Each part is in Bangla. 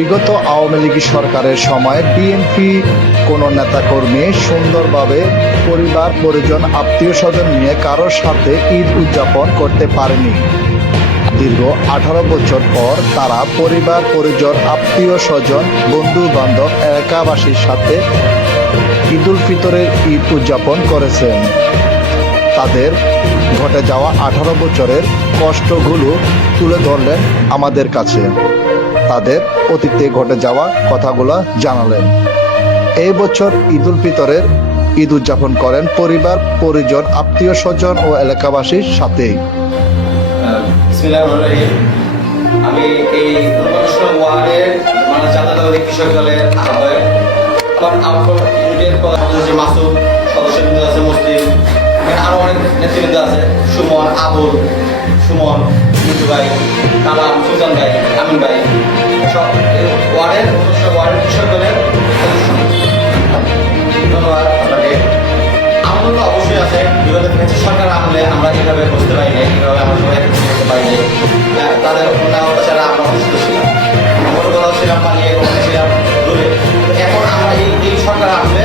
বিগত আওয়ামী লীগ সরকারের সময় বিএনপি কোনো নেতাকর্মী সুন্দরভাবে পরিবার পরিজন আত্মীয় স্বজন নিয়ে কারোর সাথে ঈদ উদযাপন করতে পারেনি। দীর্ঘ 18 বছর পর তারা পরিবার পরিজন আত্মীয় স্বজন বন্ধু বান্ধব এলাকাবাসীর সাথে ঈদুল ফিতরের ঈদ উদযাপন করেছেন। তাদের ঘটে যাওয়া 18 বছরের কষ্টগুলো তুলে ধরলেন আমাদের কাছে, তাদের অতীতে ঘটে যাওয়া কথাগুলো জানালেন। এই বছর ঈদুল ফিতরের ঈদ উদযাপন করেন পরিবার পরিজন আত্মীয় স্বজন ও এলাকাবাসীর সাথেই। আমি এই ওয়ার্ডের মানে জাতীয়তাবাদী কৃষক দলের আহ্বায়ক, ইউনিটের প্রধান মাসুদ, সদস্যবৃন্দ আছে মুসলিম, আরো অনেক নেতৃবৃন্দ আছে, সুমন, আবুল, সুমন, মিঠু ভাই, কালাম, সুলতান ভাই, আমিন ভাই, সব ওয়ার্ডের কৃষক দলের ধন্যবাদ আপনাকে। আনন্দ তো অবশ্যই আছে, বিগত সরকার আমলে আমরা এভাবে বসতে পারি নাই, এভাবে আমরা সবাই করতে পারি নাই, তাদের অত্যাচারে আমরা অসুস্থ ছিলাম, কোনো কোথাও ছিলাম পালিয়ে, কোথাও ছিলাম দূরে। এখন আমরা এই সরকার আমলে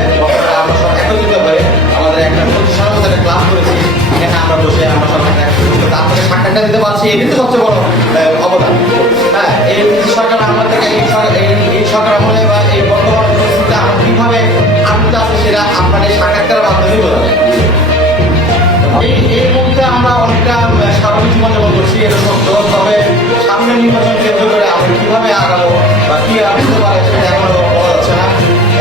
আমরা সব একত্রিত হয়ে আমাদের একটা প্রতিষ্ঠানের মধ্যে একটা ক্লাব করেছি, এখানে আমরা বসে আমরা সব আপনাকে সাক্ষাৎকার দিতে পারছি, এটি তো সবচেয়ে বড় অবদান। হ্যাঁ, এই সরকার আমল থেকে এই সরকার আমলে বা এই বর্তমান পরিস্থিতিতে আমরা কীভাবে আনন্দ আছে সেটা আপনার এই সাক্ষাৎকারের মাধ্যমেই বোঝা যায়। এই মুহূর্তে আমরা অনেকটা স্বাভাবিক জীবনযাপন করছি, এটা সত্য। তবে সামনে নির্বাচন কেন্দ্র করে আমরা কীভাবে আগাবো বা কী আসতে পারে সেটা এখনো বলা যাচ্ছে না।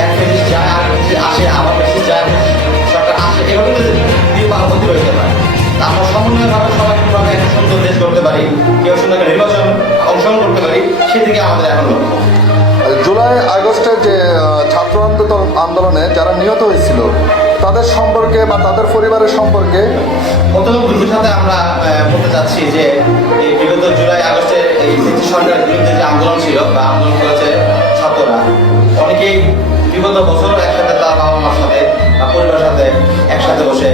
এক পেশি যায়, আর পেশি আসে, আবার পেশি যায়, সরকার আসে, এভাবে দিয়ে পারবর্তী হতে পারে। আমরা সমন্বয়ভাবে সবাই কীভাবে একটা সুন্দর দেশ করতে পারি, কেউ সুন্দর নির্বাচন অংশগ্রহণ করতে পারি, সেদিকে আমাদের এখন লক্ষ্য। জুলাই আগস্টের যে ছাত্র আন্দোলনে যারা নিহত হয়েছিল তাদের সম্পর্কে বা তাদের পরিবারের সম্পর্কে প্রথম দুটোর সাথে আমরা বলতে চাচ্ছি যে এই বিগত জুলাই আগস্টে এই ব্রিটিশ সরকারের বিরুদ্ধে যে আন্দোলন ছিল বা আন্দোলন করেছে ছাত্ররা, অনেকেই বিগত বছর একসাথে তার বাবা মার সাথে বা পরিবারের সাথে একসাথে বসে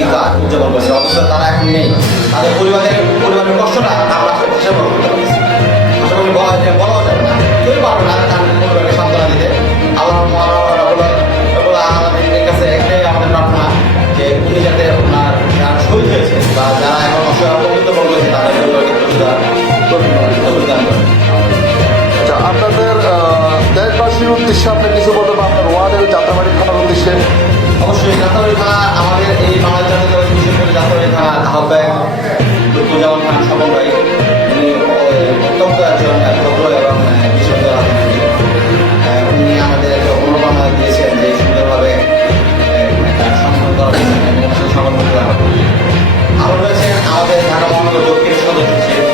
ঈদ উদযাপন করেছে, অথচ তারা এখন নেই। তাদের পরিবারের কষ্টটা আমরা হিসাব করতে পারছি, আশা করি বলাও যাবে না, কেউ পারবে না তাদের পরিবারকে সান্ত্বনা দিতে। আল্লাহ আমাদের কাছে একটাই আমাদের প্রার্থনা যে উনি যাতে ওনার যারা শহীদ হয়েছে বা যারা এখন অপমৃত্যু বন্ধ হয়েছে তাদের পরিবারকে প্রতিদান করেন। আচ্ছা, আপনাদের দেশবাসীর উদ্দেশ্যে আপনি কিছু বলবেন আপনার ওয়ার্ডের যাত্রাবাড়ি থানার উদ্দেশ্যে? অবশ্যই যাত্রাবাড়ি থানা আমাদের এই বাংলাদেশ জাতীয়তাবাদী বিশেষ করে যাত্রাবাড়ি থানার আহ্বায়ক লুৎফুজ্জামান খান স্বপন ভাই, উনি অত্যন্ত একজন ভদ্র এবং বিশেষ রাজনীতি। উনি আমাদের একটা অনুপ্রেরণা দিয়েছেন যে সুন্দরভাবে সম্মান করা সম্মান করা হবে। আরও রয়েছেন আমাদের ঢাকা মহানগর দক্ষিণের সদস্য সচিব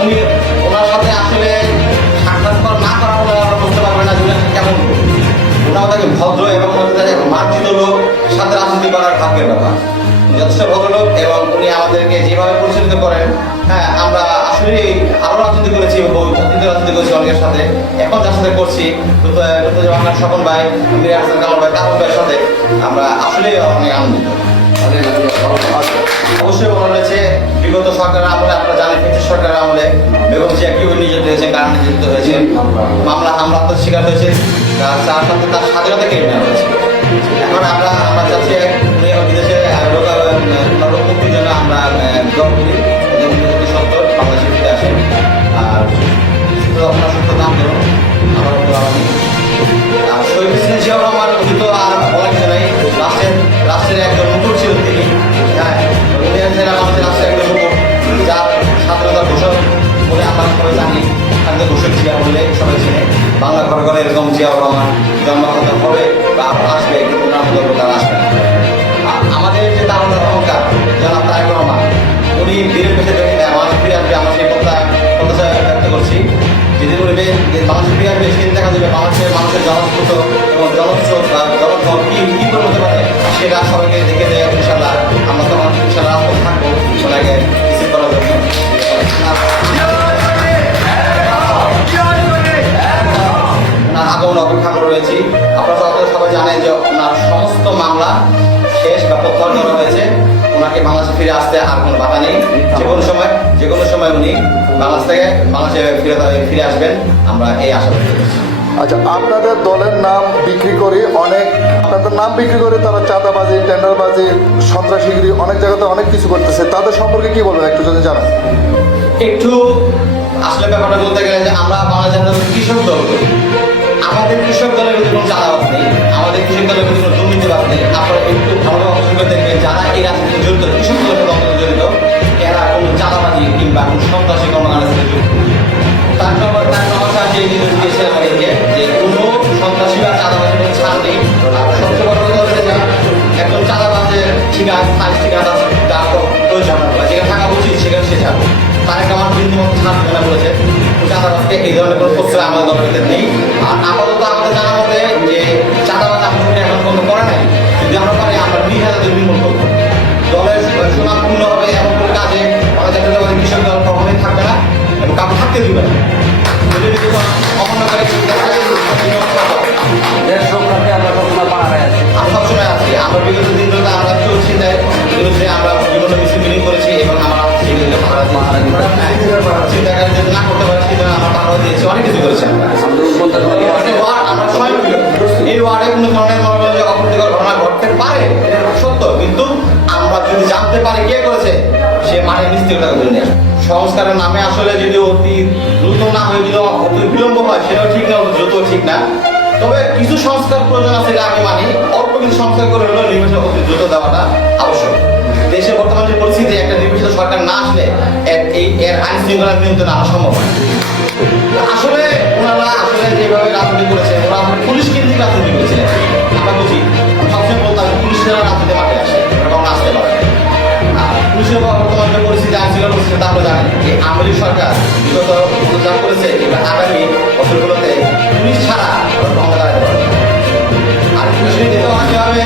উনি ওনার সাথে আসলে সাক্ষাৎকার না করা হলে আমরা বুঝতে পারবেন না যে কেমন লোক। ওনার তাকে ভদ্র এবং মার্জিত লোক, সাথে রাজনীতি করার ভাগ্যের ব্যাপার, যথেষ্ট ভদ্রলোক এবং উনি আমাদেরকে যেভাবে পরিচালিত করেন, হ্যাঁ আমরা আসলে আরও রাজনীতি করেছি, রাজনীতি করেছি অনেকের সাথে, এখন যার সাথে করছি আপনার স্বপন ভাই, কামাল ভাই, কামাল ভাইয়ের সাথে আমরা আসলে অনেক আনন্দিত। অবশ্যই মনে রয়েছে বিগত সরকারের আমলে, আপনারা জানেন ব্রিটিশ সরকারের আমলে বেগম জিয়া কিভাবে নির্যাতিত হয়েছে, কারণ নির্যাতিত হয়েছে, হামলা শিকার হয়েছে, তার সাথে তার স্বাধীনতা কেড়ে নেওয়া হয়েছে। এখন আমরা চাচ্ছি বিদেশে লোক মুক্তির জন্য আমরা দল করি, সত্তর বাংলাদেশে ফিরে আসেন। আর আপনার সত্য নাম দেব আমার আর শহীদ প্রেসিডেন্ট জিয়াউর রহমান, উনি তো আর বলা কিছু নাই, রাষ্ট্রের একজন মুকুট ছিল তিনি। হ্যাঁ, উনি আমাদের রাষ্ট্রের একজন মুকুট, যার স্বাধীনতা ঘোষক বলে আমরা সবাই জানি, স্বাধীনতা ঘোষক জিয়া বলে সবাই চিনে। বাংলা ঘরে ঘরে এরকম জিয়াউর রহমান জন্মগ্রহণ হবে বা আসবে, কিন্তু ওনার মতো তারা আসবে না। আমাদের যে তারুণের অহংকার জনাব তারেক রহমান, উনি বীরের পেশে মানুষ ফিরে আসবে, আমরা সেই প্রত্যাশা ব্যক্ত করছি। যেদিন উনি মানুষ ফিরে আসবে সেদিন দেখা যাবে মানুষের জনস্রোত এবং জনস্রোত বা জনধন কি করে হতে পারে সেটা সবাইকে দেখে দেয়। ইনশাল্লাহ আমরা তখন ইনশাল্লাহ রাস্তা থাকবো ওনাকে রিসিভ করার জন্য। ওনার আগমন অপেক্ষা করে রয়েছি। আপনারা সবাই জানেন যে ওনার সমস্ত মামলা শেষ বা প্রত্যাহার করা হয়েছে। কোনো বাধা নেই। যে কোনো সময় উনি বাংলাদেশে ফিরে আসবেন, আমরা এই আশা করছি। আচ্ছা, আপনাদের দলের নাম বিক্রি করে আপনাদের নাম বিক্রি করে তারা চাঁদাবাজি, টেন্ডারবাজি, সন্ত্রাসীগিরি অনেক জায়গাতে অনেক কিছু করতেছে, তাদের সম্পর্কে কি বলবেন একটু যদি জানান? একটু আসলে ব্যাপারটা বলতে গেলে যে আমরা বাংলাদেশের কৃষক দল করি। আমাদের কৃষক দলের মধ্যে কোনো চাঁদাবাজ নেই, আমাদের কৃষক দলের মধ্যে কোনো দুর্নীতিবাজ নেই। আপনারা একটু ভালোভাবে অবশ্যই করে দেখবেন যারা এই রাজনীতিতে জড়িত, কৃষক দলের সাথে অন্তত জড়িত, এরা কোনো চাঁদাবাজি কিংবা কোনো সন্ত্রাসী কর্মকাণ্ডের সাথে যুক্ত। তার সমস্যা আছে এই জিনিস দিয়েছে আমাদেরকে যে কোনো সন্ত্রাসী বা চাঁদাবাজি কোনো ছাড় নেই। আর সবচেয়ে বড় কথা হচ্ছে যে একজন চাঁদাবাজের ঠিক আছে, ঠিক আছে, তার প্রয়োজন হয় যেখানে থাকা উচিত সেখানে সে যাবে। তার একটা আমার বিন্দু মতো ছাড় মনে করেছে চাঁদাবাজকে এই ধরনের কোনো প্রশ্রয় আমাদের দলের নেই। আর আপাতত আমাদের জানা মতে যে চাঁদাবাজ আমাদের এখন কোনো করে নাই, যদি আমরা পারি আমরা নির্ভেজাদের নির্মূল করবো। দলের সুনামপূর্ণ হবে এমন কোনো কাজে আমাদের জাতীয়তাবাদী কৃষক দল কখনোই থাকবে না এবং কাউকে থাকতে দিবে না। যদি অমান্য করে আমি সবসময় আছি। আমরা বিগত দিনগুলোতে আমরা চলছি বিরুদ্ধে আমরা বিভিন্ন মিছিল মিটিং করেছি এবং আমরা চিন্তাকারী যদি না করতে পারি সেটা আমরা পাহারা দিয়েছি, অনেক কিছু করেছি আমরা স্বয়ংক্রিয়। এই ওয়ার্ডে কোনো ধরনের মনোরঞ্জন অপ্রীতিকর ঘটনা ঘটতে পারে, এটা সত্য, কিন্তু আমরা যদি জানতে পারি কে করেছে সে মানে নিশ্চিততা করে নেয়। সংস্কারের নামে আসলে যদি অতি দ্রুত না হয়ে যদি অতি বিলম্ব হয় সেটাও ঠিক না, দ্রুত ঠিক না। তবে কিছু সংস্কার প্রয়োজন আছে, এটা আমি মানি। অল্প কিছু সংস্কার করে হলেও নির্বাচন অতি দ্রুত দেওয়াটা আবশ্যক। দেশে বর্তমান যে পরিস্থিতি, একটা নির্বাচিত সরকার না আসলে এর আইন শৃঙ্খলা নিয়ন্ত্রণ আনা সম্ভব হয়। আসলে ওনারা যেভাবে রাজনীতি করেছে, ওরা পুলিশ কেন্দ্রিক রাজনীতি করেছে। আমরা বুঝি সবসময় বলতাম পুলিশেরা রাজনীতি মাঠে আসে, ওরা কখন আসতে পারে। পুলিশের বর্তমান যে পরিস্থিতি, আইন শৃঙ্খলা পরিস্থিতি, তা আমরা জানি যে আওয়ামী লীগ সরকার বিগত যা করেছে এবার আগামী বছরগুলোতে পুলিশ ছাড়া ক্ষমতা দাঁড়াতে পারবে। আর যেভাবে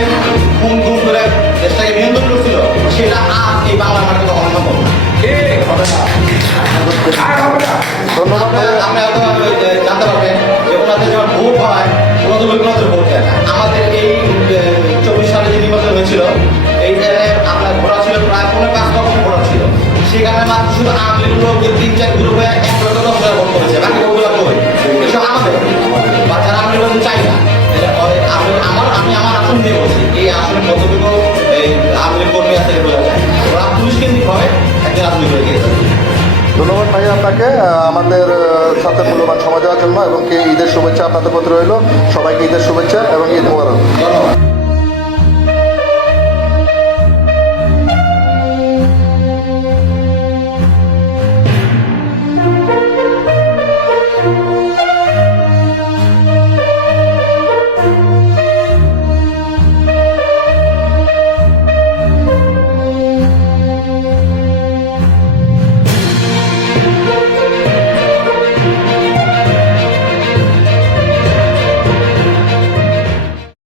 খুন খুন করে দেশটাকে নিয়ন্ত্রণ করছিল, সেটা আর এই বাংলা মাঠে কখনো সম্ভব না। আপনি হয়তো জানতে পারবেন যে ওনাদের যখন ভোট হয় ওনাদের ভোট দেয় না। আমাদের এই 24 সালে যে নির্বাচন হয়েছিল, এই আপনার ভোটার ছিল প্রায় 5.5 লক্ষ ভোটার ছিল। সেখানে মাত্র শুধু আওয়ামী লীগ লোক 3-4 গ্রুপে 1,10,000 ভোট করেছে, বাকি ভোটগুলো কই? এসব আমাদের বা যারা আমি নির্বাচন চাই না। আমি আমার আসন দিয়ে বলছি, এই আসনে কতটুকু এই আওয়ামী লীগ কর্মী আছে বোঝা যায়। ওরা পুলিশ কেন্দ্রিক হবে একজন রাজনীতি করে গিয়েছে। ধন্যবাদ ভাই আপনাকে আমাদের সাথে মূল্যবান সময় দেওয়ার জন্য, এবং কি ঈদের শুভেচ্ছা আপনাদের প্রতি রইল। সবাইকে ঈদের শুভেচ্ছা এবং ঈদ মোবারক।